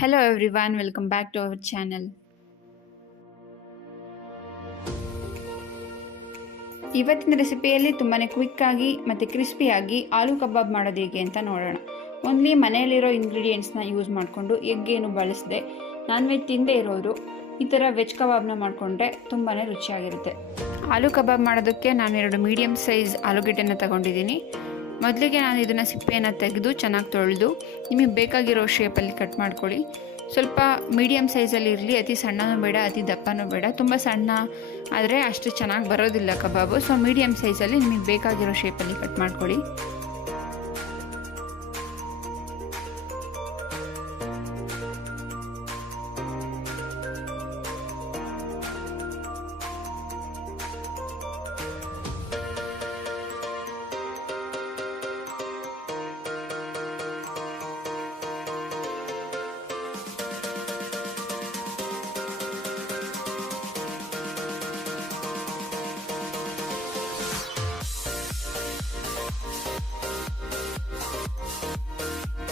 Hello everyone, welcome back to our channel. ಇವತ್ತಿನ ರೆಸಿಪಿಯಲ್ಲಿ ತುಂಬಾನೇ quick ಆಗಿ ಮತ್ತೆ ಕ್ರಿಸ್ಪಿಯಾಗಿ ಆಲೂ ಕಬಾಬ್ ಮಾಡೋದು ಹೇಗೆ ಅಂತ ನೋಡೋಣ. ಓನ್ಲಿ ಮನೆಯಲ್ಲಿರೋ ಇಂಗ್ರೀಡಿಯೆಂಟ್ಸ್ನ ಯೂಸ್ ಮಾಡಿಕೊಂಡು ಎಗ್ ಏನು ಬಳಸದೆ ನಾನ್ ವೆಜ್ ತಿಂದೇ ಇರೋರು ಈ ಥರ ವೆಜ್ ಕಬಾಬ್ನ ಮಾಡಿಕೊಂಡ್ರೆ ತುಂಬಾನೇ ರುಚಿಯಾಗಿರುತ್ತೆ. ಆಲೂ ಕಬಾಬ್ ಮಾಡೋದಕ್ಕೆ ನಾನು 2 ಮೀಡಿಯಂ ಸೈಜ್ ಆಲೂಗೆಡ್ಡೆನ ತಗೊಂಡಿದ್ದೀನಿ. ಮೊದಲಿಗೆ ನಾನು ಇದನ್ನು ಸಿಪ್ಪೆಯನ್ನು ತೆಗೆದು ಚೆನ್ನಾಗಿ ತೊಳೆದು ನಿಮಗೆ ಬೇಕಾಗಿರೋ ಶೇಪಲ್ಲಿ ಕಟ್ ಮಾಡ್ಕೊಳ್ಳಿ. ಸ್ವಲ್ಪ ಮೀಡಿಯಮ್ ಸೈಜಲ್ಲಿ ಇರಲಿ, ಅತಿ ಸಣ್ಣನೂ ಬೇಡ ಅತಿ ದಪ್ಪನೂ ಬೇಡ. ತುಂಬ ಸಣ್ಣ ಆದರೆ ಅಷ್ಟು ಚೆನ್ನಾಗಿ ಬರೋದಿಲ್ಲ ಕಬಾಬು. ಸೊ ಮೀಡಿಯಮ್ ಸೈಜಲ್ಲಿ ನಿಮಗೆ ಬೇಕಾಗಿರೋ ಶೇಪಲ್ಲಿ ಕಟ್ ಮಾಡ್ಕೊಳ್ಳಿ.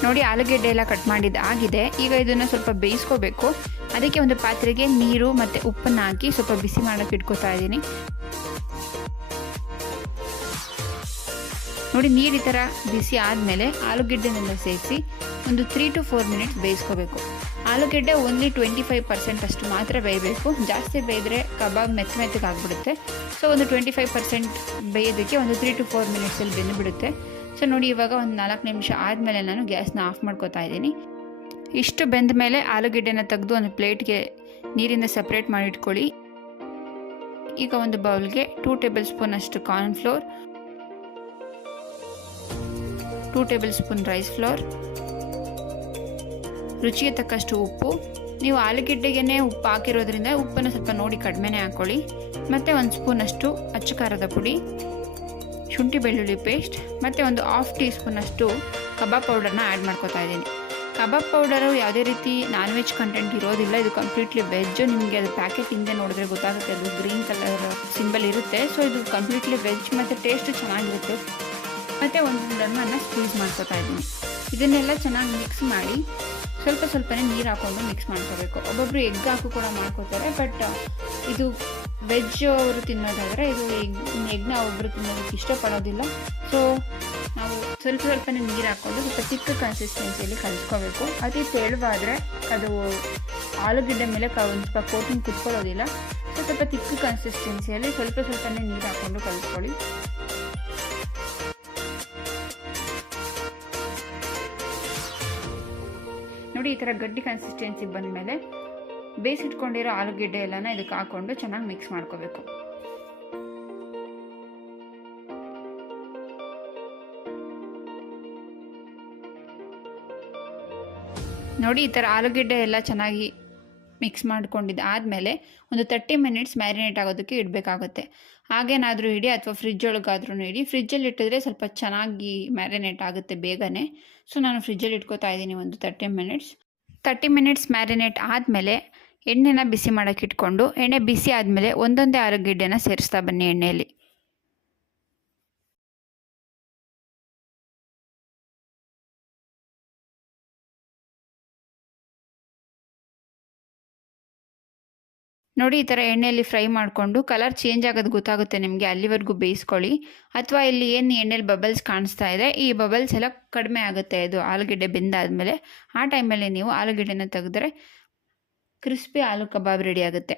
ನೋಡಿ, ಆಲೂಗೆಡ್ಡೆ ಎಲ್ಲ ಕಟ್ ಮಾಡಿದ್ದು ಆಗಿದೆ. ಈಗ ಇದನ್ನು ಸ್ವಲ್ಪ ಬೇಯಿಸ್ಕೋಬೇಕು. ಅದಕ್ಕೆ ಒಂದು ಪಾತ್ರೆಗೆ ನೀರು ಮತ್ತು ಉಪ್ಪನ್ನು ಹಾಕಿ ಸ್ವಲ್ಪ ಬಿಸಿ ಮಾಡೋಕ್ಕೆ ಇಟ್ಕೋತಾ ಇದ್ದೀನಿ. ನೋಡಿ, ನೀರು ಈ ಥರ ಬಿಸಿ ಆದಮೇಲೆ ಆಲೂಗೆಡ್ಡೆನೆಲ್ಲ ಸೇರಿಸಿ ಒಂದು 3 to 4 ಮಿನಿಟ್ಸ್ ಬೇಯಿಸ್ಕೋಬೇಕು. ಆಲೂಗೆಡ್ಡೆ ಓನ್ಲಿ 25% ಅಷ್ಟು ಮಾತ್ರ ಬೇಯಬೇಕು. ಜಾಸ್ತಿ ಬೇಯಿದ್ರೆ ಕಬಾಬ್ ಮೆತ್ತಗಾಗ್ಬಿಡುತ್ತೆ. ಸೊ ಒಂದು 25% ಬೇಯೋದಕ್ಕೆ ಒಂದು 3 to 4 ಮಿನಿಟ್ಸಲ್ಲಿ ಬೆಂದುಬಿಡುತ್ತೆ. ಸೊ ನೋಡಿ, ಇವಾಗ ಒಂದು 4 ನಿಮಿಷ ಆದಮೇಲೆ ನಾನು ಗ್ಯಾಸ್ನ ಆಫ್ ಮಾಡ್ಕೋತಾ ಇದ್ದೀನಿ. ಇಷ್ಟು ಬೆಂದ ಮೇಲೆ ಆಲೂಗೆಡ್ಡೆನ ತೆಗೆದು ಒಂದು ಪ್ಲೇಟ್ಗೆ ನೀರಿಂದ ಸಪ್ರೇಟ್ ಮಾಡಿಟ್ಕೊಳ್ಳಿ. ಈಗ ಒಂದು ಬೌಲ್ಗೆ 2 ಟೇಬಲ್ ಸ್ಪೂನ್ ಅಷ್ಟು cornflour, 2 tablespoon rice flour, ರುಚಿಗೆ ತಕ್ಕಷ್ಟು ಉಪ್ಪು. ನೀವು ಆಲೂಗೆಡ್ಡೆಗೆ ಉಪ್ಪು ಹಾಕಿರೋದ್ರಿಂದ ಉಪ್ಪನ್ನು ಸ್ವಲ್ಪ ನೋಡಿ ಕಡಿಮೆನೇ ಹಾಕ್ಕೊಳ್ಳಿ. ಮತ್ತು 1 ಸ್ಪೂನ್ ಅಷ್ಟು ಅಚ್ಚ ಖಾರದ ಪುಡಿ, ಶುಂಠಿ ಬೆಳ್ಳುಳ್ಳಿ ಪೇಸ್ಟ್ ಮತ್ತು ಒಂದು 1/2 ಟೀ ಸ್ಪೂನ್ ಅಷ್ಟು ಕಬಾಬ್ ಪೌಡರ್ನ ಆ್ಯಡ್ ಮಾಡ್ಕೋತಾ ಇದ್ದೀನಿ. ಕಬಾಬ್ ಪೌಡರು ಯಾವುದೇ ರೀತಿ ನಾನ್ ವೆಜ್ ಕಂಟೆಂಟ್ ಇರೋದಿಲ್ಲ, ಇದು ಕಂಪ್ಲೀಟ್ಲಿ ವೆಜ್. ನಿಮಗೆ ಅದು ಪ್ಯಾಕೆಟ್ ಹಿಂದೆ ನೋಡಿದ್ರೆ ಗೊತ್ತಾಗುತ್ತೆ, ಅದು ಗ್ರೀನ್ ಕಲರ್ ಸಿಂಬಲ್ ಇರುತ್ತೆ. ಸೊ ಇದು ಕಂಪ್ಲೀಟ್ಲಿ ವೆಜ್ ಮತ್ತು ಟೇಸ್ಟ್ ಚೆನ್ನಾಗಿರುತ್ತೆ. ಮತ್ತು ಒಂದು ಲೆಮನ್ನ ಸ್ಕ್ವೀಸ್ ಮಾಡ್ಕೋತಾ ಇದ್ದೀನಿ. ಇದನ್ನೆಲ್ಲ ಚೆನ್ನಾಗಿ ಮಿಕ್ಸ್ ಮಾಡಿ ಸ್ವಲ್ಪನೇ ನೀರು ಹಾಕ್ಕೊಂಡು ಮಿಕ್ಸ್ ಮಾಡ್ಕೋಬೇಕು. ಒಬ್ಬೊಬ್ಬರು ಎಗ್ ಹಾಕು ಕೂಡ ಮಾಡ್ಕೋತಾರೆ, ಬಟ್ ಇದು ವೆಜ್ ಅವರು ತಿನ್ನೋದಾದರೆ ಇದು ಎಗ್ನ ಒಬ್ಬರು ತಿನ್ನೋದಕ್ಕೆ ಇಷ್ಟಪಡೋದಿಲ್ಲ. ಸೊ ನಾವು ಸ್ವಲ್ಪನೇ ನೀರು ಹಾಕ್ಕೊಂಡು ಸ್ವಲ್ಪ ಚಿಕ್ಕ ಕನ್ಸಿಸ್ಟೆನ್ಸಿಯಲ್ಲಿ ಕಲಿಸ್ಕೋಬೇಕು. ಅತಿ ತೆಳುವಾದರೆ ಅದು ಆಲೂಗೆಡ್ಡೆ ಮೇಲೆ ಒಂದು ಸ್ವಲ್ಪ ಕೋಟಿಂಗ್ ಕುತ್ಕೊಳ್ಳೋದಿಲ್ಲ. ಸೊ ಸ್ವಲ್ಪ ಚಿಕ್ಕ ಕನ್ಸಿಸ್ಟೆನ್ಸಿಯಲ್ಲಿ ಸ್ವಲ್ಪನೇ ನೀರು ಹಾಕ್ಕೊಂಡು ಕಲಿಸ್ಕೊಳ್ಳಿ. ನೋಡಿ, ಈ ಥರ ಗಟ್ಟಿ ಕನ್ಸಿಸ್ಟೆನ್ಸಿ ಬಂದಮೇಲೆ ಬೇಯಿಸಿಟ್ಕೊಂಡಿರೋ ಆಲೂಗೆಡ್ಡೆ ಎಲ್ಲನ ಇದಕ್ಕೆ ಹಾಕ್ಕೊಂಡು ಚೆನ್ನಾಗಿ ಮಿಕ್ಸ್ ಮಾಡ್ಕೋಬೇಕು. ನೋಡಿ, ಈ ಥರ ಆಲೂಗೆಡ್ಡೆ ಎಲ್ಲ ಚೆನ್ನಾಗಿ ಮಿಕ್ಸ್ ಮಾಡ್ಕೊಂಡಿದ್ದು ಆದಮೇಲೆ ಒಂದು 30 ಮಿನಿಟ್ಸ್ ಮ್ಯಾರಿನೇಟ್ ಆಗೋದಕ್ಕೆ ಇಡಬೇಕಾಗುತ್ತೆ. ಹಾಗೇನಾದರೂ ಇಡಿ ಅಥವಾ ಫ್ರಿಜ್ ಒಳಗಾದ್ರೂ ಇಡಿ. ಫ್ರಿಜ್ಜಲ್ಲಿ ಇಟ್ಟಿದ್ರೆ ಸ್ವಲ್ಪ ಚೆನ್ನಾಗಿ ಮ್ಯಾರಿನೇಟ್ ಆಗುತ್ತೆ ಬೇಗನೆ. ಸೊ ನಾನು ಫ್ರಿಜ್ಜಲ್ಲಿ ಇಟ್ಕೋತಾ ಇದ್ದೀನಿ ಒಂದು 30 ಮಿನಿಟ್ಸ್ ಮ್ಯಾರಿನೇಟ್ ಆದಮೇಲೆ ಎಣ್ಣೆನ ಬಿಸಿ ಮಾಡೋಕ್ಕೆ ಇಟ್ಕೊಂಡು, ಎಣ್ಣೆ ಬಿಸಿ ಆದಮೇಲೆ ಒಂದೊಂದೇ ಆಲೂಗೆಡ್ಡೆನ ಸೇರಿಸ್ತಾ ಬನ್ನಿ ಎಣ್ಣೆಯಲ್ಲಿ. ನೋಡಿ, ಈ ಥರ ಎಣ್ಣೆಯಲ್ಲಿ ಫ್ರೈ ಮಾಡಿಕೊಂಡು ಕಲರ್ ಚೇಂಜ್ ಆಗೋದು ಗೊತ್ತಾಗುತ್ತೆ ನಿಮಗೆ, ಅಲ್ಲಿವರೆಗೂ ಬೇಯಿಸ್ಕೊಳ್ಳಿ. ಅಥವಾ ಇಲ್ಲಿ ಏನು ಎಣ್ಣೆಯಲ್ಲಿ ಬಬಲ್ಸ್ ಕಾಣಿಸ್ತಾ ಇದೆ, ಈ ಬಬಲ್ಸ್ ಎಲ್ಲ ಕಡಿಮೆ ಆಗುತ್ತೆ ಇದು ಆಲೂಗೆಡ್ಡೆ ಬೆಂದಾದಮೇಲೆ. ಆ ಟೈಮಲ್ಲಿ ನೀವು ಆಲೂಗೆಡ್ಡೆನ ತೆಗೆದ್ರೆ ಕ್ರಿಸ್ಪಿ ಆಲೂ ಕಬಾಬ್ ರೆಡಿ ಆಗುತ್ತೆ.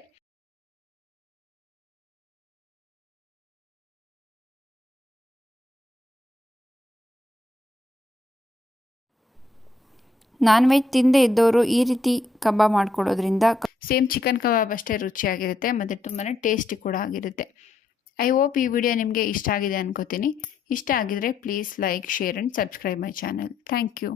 ನಾನ್ ವೆಜ್ ತಿಂದೇ ಇದ್ದವರು ಈ ರೀತಿ ಕಬಾಬ್ ಮಾಡಿಕೊಡೋದ್ರಿಂದ ಸೇಮ್ ಚಿಕನ್ ಕಬಾಬ್ ಅಷ್ಟೇ ರುಚಿಯಾಗಿರುತ್ತೆ ಮತ್ತು ತುಂಬಾ ಟೇಸ್ಟಿ ಕೂಡ ಆಗಿರುತ್ತೆ. ಐ ಹೋಪ್ ಈ ವಿಡಿಯೋ ನಿಮಗೆ ಇಷ್ಟ ಆಗಿದೆ ಅನ್ಕೋತೀನಿ. ಇಷ್ಟ ಆಗಿದ್ರೆ please like, share and subscribe my channel. Thank you.